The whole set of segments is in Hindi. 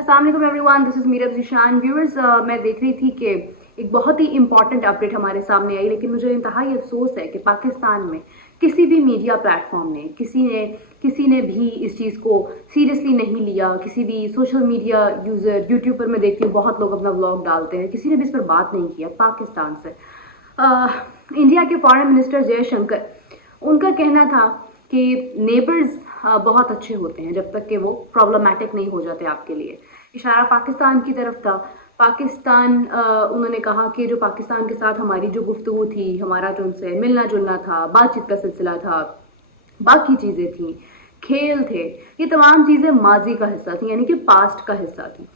अस्सलाम वालेकुम everyone, this is Meerab Zeeshan. Viewers, मैं देख रही थी कि एक बहुत ही इंपॉर्टेंट अपडेट हमारे सामने आई, लेकिन मुझे इंतहाई अफसोस है कि पाकिस्तान में किसी भी मीडिया प्लेटफॉर्म ने किसी ने भी इस चीज़ को सीरियसली नहीं लिया। किसी भी सोशल मीडिया यूज़र, यूट्यूब पर मैं देखती हूँ बहुत लोग अपना व्लॉग डालते हैं, किसी ने भी इस पर बात नहीं किया पाकिस्तान से। इंडिया के फॉरेन मिनिस्टर जयशंकर, उनका कहना था कि नेबर्स बहुत अच्छे होते हैं जब तक कि वो प्रॉब्लमैटिक नहीं हो जाते आपके लिए। इशारा पाकिस्तान की तरफ था। पाकिस्तान, उन्होंने कहा कि जो पाकिस्तान के साथ हमारी जो गुफ्तगू थी, हमारा जो उनसे मिलना जुलना था, बातचीत का सिलसिला था, बाकी चीज़ें थी, खेल थे, ये तमाम चीज़ें माजी का हिस्सा थी, यानी कि पास्ट का हिस्सा थी।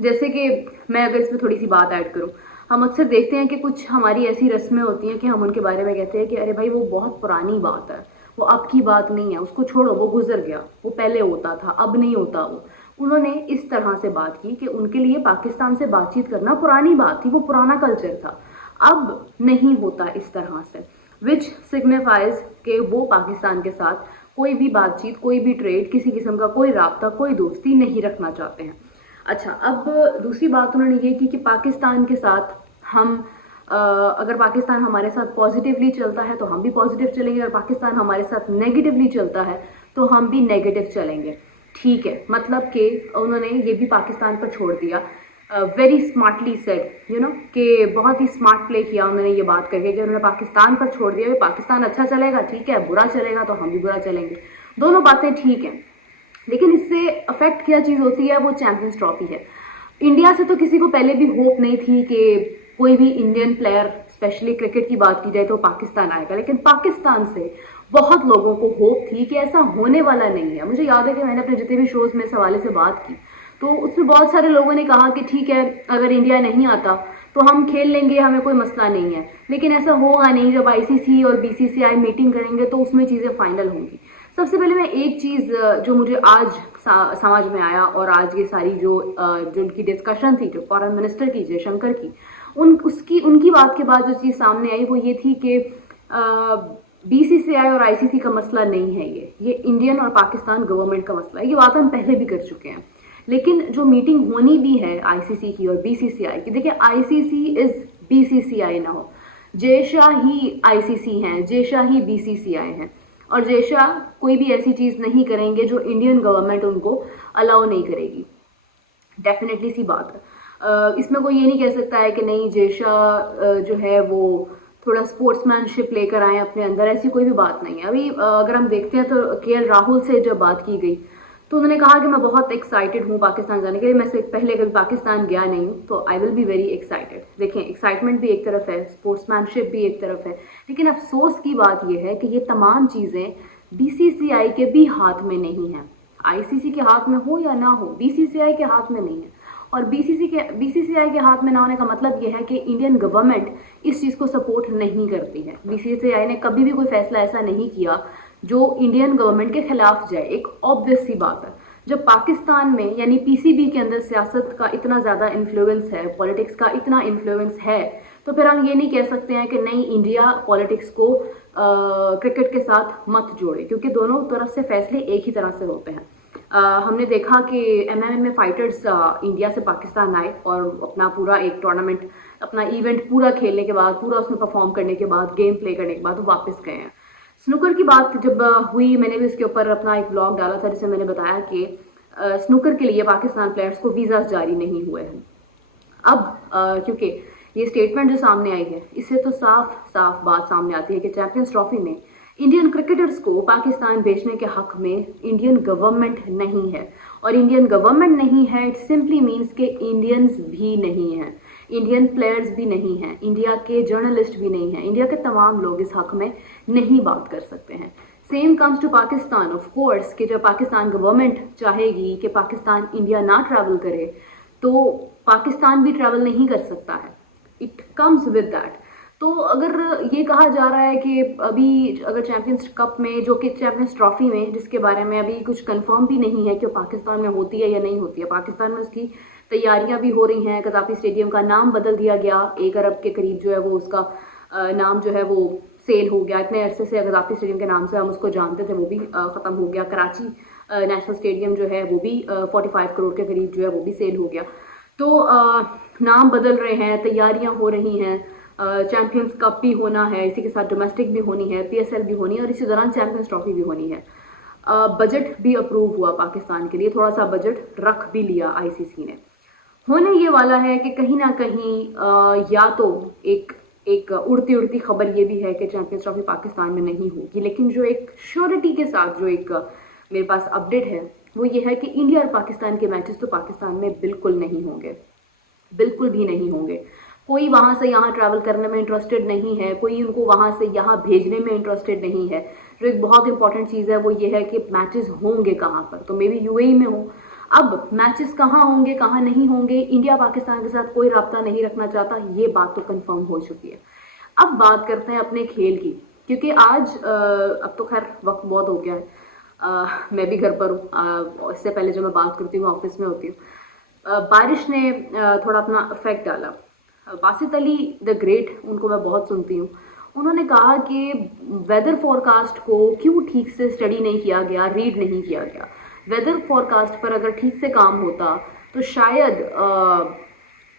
जैसे कि मैं अगर इसमें थोड़ी सी बात ऐड करूँ, हम अक्सर देखते हैं कि कुछ हमारी ऐसी रस्में होती हैं कि हम उनके बारे में कहते हैं कि अरे भाई वो बहुत पुरानी बात है, वो अब की बात नहीं है, उसको छोड़ो, वो गुजर गया, वो पहले होता था, अब नहीं होता वो। उन्होंने इस तरह से बात की कि उनके लिए पाकिस्तान से बातचीत करना पुरानी बात थी, वो पुराना कल्चर था, अब नहीं होता इस तरह से, विच सिग्निफाइज कि वो पाकिस्तान के साथ कोई भी बातचीत, कोई भी ट्रेड, किसी किस्म का कोई राब्ता, कोई दोस्ती नहीं रखना चाहते हैं। अच्छा, अब दूसरी बात उन्होंने ये की कि पाकिस्तान के साथ हम अगर पाकिस्तान हमारे साथ पॉजिटिवली चलता है तो हम भी पॉजिटिव चलेंगे, अगर पाकिस्तान हमारे साथ नेगेटिवली चलता है तो हम भी नेगेटिव चलेंगे। ठीक है, मतलब कि उन्होंने ये भी पाकिस्तान पर छोड़ दिया। Very smartly said, you know, कि बहुत ही स्मार्ट प्ले किया उन्होंने ये बात करके कि उन्होंने पाकिस्तान पर छोड़ दिया। पाकिस्तान अच्छा चलेगा ठीक है, बुरा चलेगा तो हम भी बुरा चलेंगे, दोनों बातें ठीक हैं। लेकिन इससे अफेक्ट क्या चीज़ होती है, वो चैंपियंस ट्रॉफी है। इंडिया से तो किसी को पहले भी होप नहीं थी कि कोई भी इंडियन प्लेयर, स्पेशली क्रिकेट की बात की जाए तो पाकिस्तान आएगा, लेकिन पाकिस्तान से बहुत लोगों को होप थी कि ऐसा होने वाला नहीं है। मुझे याद है कि मैंने अपने जितने भी शोज़ में इस हवाले से बात की तो उसमें बहुत सारे लोगों ने कहा कि ठीक है, अगर इंडिया नहीं आता तो हम खेल लेंगे, हमें कोई मसला नहीं है, लेकिन ऐसा होगा नहीं। जब आईसीसी और बीसीसीआई मीटिंग करेंगे तो उसमें चीज़ें फाइनल होंगी। सबसे पहले मैं एक चीज़ जो मुझे आज समझ में आया, और आज ये सारी जो उनकी डिस्कशन थी, जो फॉरेन मिनिस्टर की, जयशंकर की, उनकी बात के बाद जो चीज़ सामने आई वो ये थी कि बीसीसीआई और आईसीसी का मसला नहीं है, ये इंडियन और पाकिस्तान गवर्नमेंट का मसला है। ये बात हम पहले भी कर चुके हैं, लेकिन जो मीटिंग होनी भी है आईसीसी की और बीसीसीआई की, देखिए आईसीसी इज बीसीसीआई ना हो, जयशाह ही आईसीसी हैं, जयशाह ही बीसीसीआई हैं, और जयशाह कोई भी ऐसी चीज़ नहीं करेंगे जो इंडियन गवर्नमेंट उनको अलाउ नहीं करेगी। डेफिनेटली सी बात है। इसमें कोई ये नहीं कह सकता है कि नहीं, जयशाह जो है वो थोड़ा स्पोर्ट्समैनशिप लेकर आए अपने अंदर, ऐसी कोई भी बात नहीं है। अभी अगर हम देखते हैं तो केएल राहुल से जब बात की गई तो उन्होंने कहा कि मैं बहुत एक्साइटेड हूँ पाकिस्तान जाने के लिए, मैं से पहले कभी पाकिस्तान गया नहीं हूँ, तो I will be very excited. देखें, एक्साइटमेंट भी एक तरफ है, स्पोर्ट्समैनशिप भी एक तरफ है, लेकिन अफसोस की बात यह है कि ये तमाम चीज़ें बीसीसीआई के भी हाथ में नहीं है। आईसीसी के हाथ में हो या ना हो, बीसीसीआई के हाथ में नहीं है। और बीसीसीआई के हाथ में ना होने का मतलब यह है कि इंडियन गवर्नमेंट इस चीज़ को सपोर्ट नहीं करती है। बीसीसीआई ने कभी भी कोई फैसला ऐसा नहीं किया जो इंडियन गवर्नमेंट के खिलाफ जाए। एक ऑब्वियस सी बात है, जब पाकिस्तान में यानी पीसीबी के अंदर सियासत का इतना ज़्यादा इन्फ्लुएंस है, पॉलिटिक्स का इतना इन्फ्लुएंस है, तो फिर हम ये नहीं कह सकते हैं कि नहीं, इंडिया पॉलिटिक्स को क्रिकेट के साथ मत जोड़े, क्योंकि दोनों तरफ से फैसले एक ही तरह से होते हैं। हमने देखा कि एमएमए में फाइटर्स इंडिया से पाकिस्तान आए और अपना पूरा एक टूर्नामेंट, अपना इवेंट पूरा खेलने के बाद, पूरा उसमें परफॉर्म करने के बाद, गेम प्ले करने के बाद वो वापस गए हैं। स्नूकर की बात जब हुई, मैंने भी उसके ऊपर अपना एक ब्लॉग डाला था जिसमें मैंने बताया कि स्नूकर के लिए पाकिस्तान प्लेयर्स को वीज़ा जारी नहीं हुए हैं। अब क्योंकि ये स्टेटमेंट जो सामने आई है, इससे तो साफ साफ बात सामने आती है कि चैंपियंस ट्रॉफी में इंडियन क्रिकेटर्स को पाकिस्तान भेजने के हक में इंडियन गवर्नमेंट नहीं है। और इंडियन गवर्नमेंट नहीं है, इट सिंपली मीन्स के इंडियंस भी नहीं हैं, इंडियन प्लेयर्स भी नहीं हैं, इंडिया के जर्नलिस्ट भी नहीं हैं, इंडिया के तमाम लोग इस हक में नहीं बात कर सकते हैं। Same comes to Pakistan, of course, कि जब पाकिस्तान गवर्नमेंट चाहेगी कि पाकिस्तान इंडिया ना ट्रैवल करे तो पाकिस्तान भी ट्रैवल नहीं कर सकता है, इट कम्स विद दैट। तो अगर ये कहा जा रहा है कि अभी अगर चैंपियंस कप में, जो कि चैंपियंस ट्रॉफी में, जिसके बारे में अभी कुछ कंफर्म भी नहीं है कि पाकिस्तान में होती है या नहीं होती है, पाकिस्तान में उसकी तैयारियां भी हो रही हैं, कज़ाफ़ी स्टेडियम का नाम बदल दिया गया, 1 अरब के करीब जो है वो उसका नाम जो है वो सेल हो गया। इतने अरसे से कज़ाफ़ी स्टेडियम के नाम से हम उसको जानते थे, वो भी ख़त्म हो गया। कराची नेशनल स्टेडियम जो है वो भी 45 करोड़ के करीब जो है वो भी सेल हो गया। तो नाम बदल रहे हैं, तैयारियां हो रही हैं, चैम्पियंस कप भी होना है, इसी के साथ डोमेस्टिक भी होनी है, PSL भी होनी है और इसी दौरान चैम्पियंस ट्रॉफी भी होनी है। बजट भी अप्रूव हुआ पाकिस्तान के लिए, थोड़ा सा बजट रख भी लिया ICC ने। होने ये वाला है कि कहीं ना कहीं या तो एक एक उड़ती उड़ती खबर ये भी है कि चैंपियंस ट्रॉफी पाकिस्तान में नहीं होगी, लेकिन जो एक श्योरिटी के साथ जो एक मेरे पास अपडेट है वो ये है कि इंडिया और पाकिस्तान के मैचेस तो पाकिस्तान में बिल्कुल नहीं होंगे, बिल्कुल भी नहीं होंगे। कोई वहाँ से यहाँ ट्रैवल करने में इंटरेस्टेड नहीं है, कोई उनको वहाँ से यहाँ भेजने में इंटरेस्टेड नहीं है। जो एक बहुत इंपॉर्टेंट चीज़ है वो ये है कि मैचेस होंगे कहाँ पर, तो मे बी UAE में हो। अब मैचेस कहाँ होंगे कहाँ नहीं होंगे, इंडिया पाकिस्तान के साथ कोई रब्ता नहीं रखना चाहता, ये बात तो कंफर्म हो चुकी है। अब बात करते हैं अपने खेल की, क्योंकि आज अब तो खैर वक्त बहुत हो गया है, मैं भी घर पर हूँ, इससे पहले जो मैं बात करती हूँ ऑफिस में होती हूँ। बारिश ने थोड़ा अपना इफेक्ट डाला। बासित अली द ग्रेट, उनको मैं बहुत सुनती हूँ, उन्होंने कहा कि वेदर फोरकास्ट को क्यों ठीक से स्टडी नहीं किया गया, रीड नहीं किया गया। वेदर फोरकास्ट पर अगर ठीक से काम होता तो शायद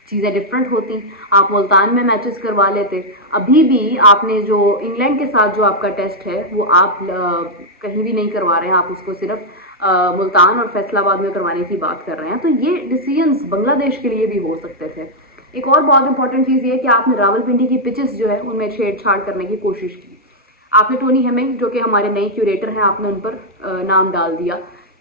चीज़ें डिफरेंट होती, आप मुल्तान में मैचेस करवा लेते। अभी भी आपने जो इंग्लैंड के साथ जो आपका टेस्ट है वो आप कहीं भी नहीं करवा रहे हैं, आप उसको सिर्फ मुल्तान और फैसलाबाद में करवाने की बात कर रहे हैं। तो ये डिसीजंस बांग्लादेश के लिए भी हो सकते थे। एक और बहुत इंपॉर्टेंट चीज़ ये है कि आपने रावलपिंडी की पिचेस जो है उनमें छेड़छाड़ करने की कोशिश की। आपने टोनी हेमिंग जो कि हमारे नए क्यूरेटर हैं, आपने उन पर नाम डाल दिया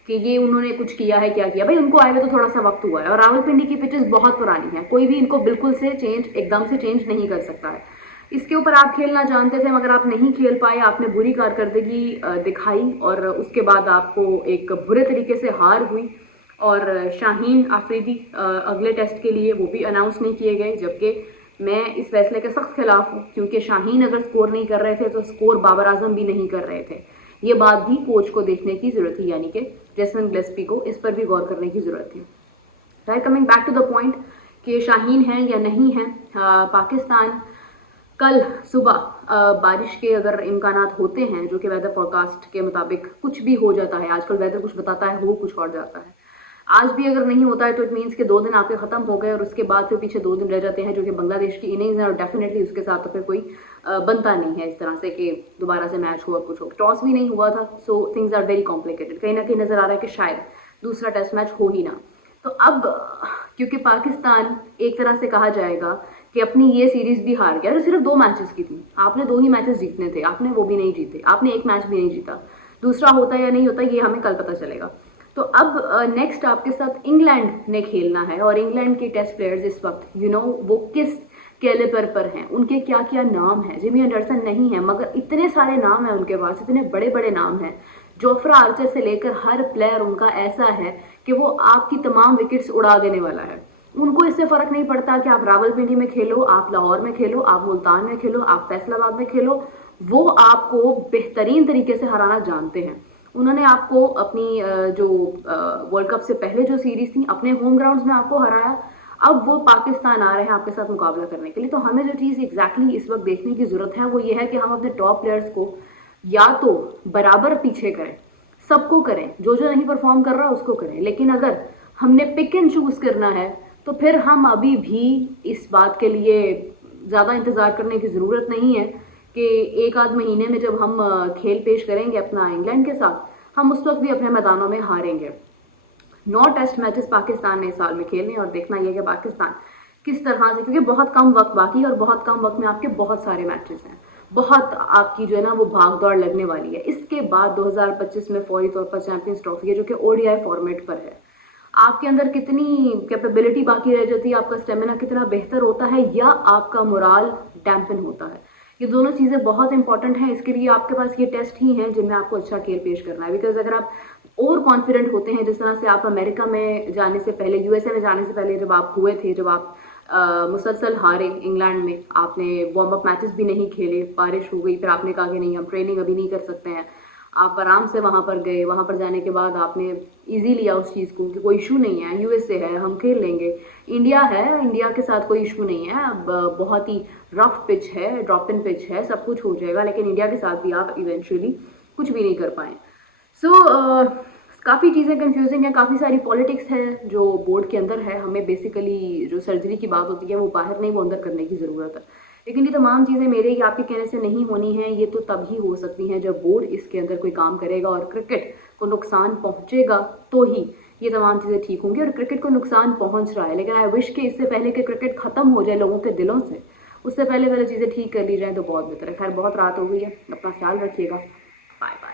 कि ये उन्होंने कुछ किया है, क्या किया। भाई उनको आए हुए तो थोड़ा सा वक्त हुआ है, और रावलपिंडी की पिचेस बहुत पुरानी है, कोई भी इनको बिल्कुल से एकदम से चेंज नहीं कर सकता है। इसके ऊपर आप खेलना जानते थे मगर आप नहीं खेल पाए, आपने बुरी कारकर्दगी दिखाई और उसके बाद आपको एक बुरे तरीके से हार हुई। और शाहीन आफरीदी अगले टेस्ट के लिए वो भी अनाउंस नहीं किए गए, जबकि मैं इस फैसले के सख्त खिलाफ हूँ, क्योंकि शाहीन अगर स्कोर नहीं कर रहे थे तो स्कोर बाबर आजम भी नहीं कर रहे थे। ये बात भी कोच को देखने की ज़रूरत थी, यानी कि जेसन गिलेस्पी को इस पर भी गौर करने की ज़रूरत थी। Right, coming back to the point कि शाहीन है या नहीं है, पाकिस्तान कल सुबह बारिश के अगर इम्कानात होते हैं, जो कि वेदर फोरकास्ट के मुताबिक कुछ भी हो जाता है, आजकल वेदर कुछ बताता है हो कुछ और जाता है। आज भी अगर नहीं होता है तो इट मीन्स कि 2 दिन आपके ख़त्म हो गए और उसके बाद फिर पीछे 2 दिन रह जाते हैं, जो कि बांग्लादेश की इनिंग्स है, और डेफिनेटली उसके साथ तो फिर कोई बनता नहीं है इस तरह से कि दोबारा से मैच हो और कुछ हो। टॉस भी नहीं हुआ था, so things are very complicated. कहीं ना कहीं नज़र आ रहा है कि शायद दूसरा टेस्ट मैच हो ही ना। तो अब क्योंकि पाकिस्तान एक तरह से कहा जाएगा कि अपनी ये सीरीज़ भी हार गया, जो सिर्फ 2 मैचेस की थी, आपने 2 ही मैचेस जीतने थे, आपने वो भी नहीं जीते, आपने एक मैच भी नहीं जीता। दूसरा होता या नहीं होता ये हमें कल पता चलेगा। तो अब नेक्स्ट आपके साथ इंग्लैंड ने खेलना है, और इंग्लैंड के टेस्ट प्लेयर्स इस वक्त वो किस कैलिबर पर हैं, उनके क्या क्या नाम हैं। जिमी एंडरसन नहीं है मगर इतने सारे नाम हैं उनके पास, इतने बड़े बड़े नाम हैं। जोफ्रा आर्चर से लेकर हर प्लेयर उनका ऐसा है कि वो आपकी तमाम विकेट्स उड़ा देने वाला है। उनको इससे फ़र्क नहीं पड़ता कि आप रावलपिंडी में खेलो, आप लाहौर में खेलो, आप मुल्तान में खेलो, आप फैसलाबाद में खेलो, वो आपको बेहतरीन तरीके से हराना जानते हैं। उन्होंने आपको अपनी जो वर्ल्ड कप से पहले जो सीरीज़ थी अपने होम ग्राउंड्स में आपको हराया, अब वो पाकिस्तान आ रहे हैं आपके साथ मुकाबला करने के लिए। तो हमें जो चीज़ एग्जैक्टली इस वक्त देखने की ज़रूरत है वो ये है कि हम अपने टॉप प्लेयर्स को या तो बराबर पीछे करें, सबको करें, जो जो नहीं परफॉर्म कर रहा उसको करें, लेकिन अगर हमने पिक एंड चूज़ करना है तो फिर हम अभी भी इस बात के लिए ज़्यादा इंतज़ार करने की ज़रूरत नहीं है कि एक आध महीने में जब हम खेल पेश करेंगे अपना इंग्लैंड के साथ, हम उस वक्त भी अपने मैदानों में हारेंगे। 9 टेस्ट मैचेस पाकिस्तान ने इस साल में खेलने, और देखना यह कि पाकिस्तान किस तरह से, क्योंकि बहुत कम वक्त बाकी है और बहुत कम वक्त में आपके बहुत सारे मैचेस हैं, बहुत आपकी जो है ना वो भाग दौड़ लगने वाली है। इसके बाद 2025 में फौरी तौर पर चैंपियंस ट्रॉफी है, जो कि ODI फॉर्मेट पर है। आपके अंदर कितनी कैपेबिलिटी बाकी रह जाती है, आपका स्टेमिना कितना बेहतर होता है, या आपका मोराल डैम्पन होता है। ये दोनों चीज़ें बहुत इंपॉर्टेंट हैं। इसके लिए आपके पास ये टेस्ट ही हैं जिनमें आपको अच्छा खेल पेश करना है। बिकॉज अगर आप ओवर कॉन्फिडेंट होते हैं, जिस तरह से आप अमेरिका में जाने से पहले, USA में जाने से पहले जब आप हुए थे, जब आप मुसलसल हारे इंग्लैंड में, आपने वार्म अप मैचेस भी नहीं खेले, बारिश हो गई, फिर आपने कहा कि नहीं हम ट्रेनिंग अभी नहीं कर सकते हैं, आप आराम से वहाँ पर गए। वहाँ पर जाने के बाद आपने ईजी लिया उस चीज़ को कि कोई इशू नहीं है, USA है, हम खेल लेंगे, इंडिया है, इंडिया के साथ कोई इशू नहीं है, अब बहुत ही रफ पिच है, ड्रॉप इन पिच है, सब कुछ हो जाएगा। लेकिन इंडिया के साथ भी आप इवेंचुअली कुछ भी नहीं कर पाए। सो काफ़ी चीज़ें कंफ्यूजिंग हैं, काफ़ी सारी पॉलिटिक्स है जो बोर्ड के अंदर है। हमें बेसिकली जो सर्जरी की बात होती है वो बाहर नहीं, वो अंदर करने की ज़रूरत है। लेकिन ये तमाम चीज़ें मेरे या आपके कहने से नहीं होनी हैं, ये तो तभी हो सकती हैं जब बोर्ड इसके अंदर कोई काम करेगा और क्रिकेट को नुकसान पहुंचेगा तो ही ये तमाम चीज़ें ठीक होंगी। और क्रिकेट को नुकसान पहुंच रहा है, लेकिन आई विश कि इससे पहले कि क्रिकेट ख़त्म हो जाए लोगों के दिलों से, उससे पहले चीज़ें ठीक कर ली जाएँ तो बहुत बेहतर है। खैर बहुत रात हो गई है, अपना ख्याल रखिएगा। Bye bye.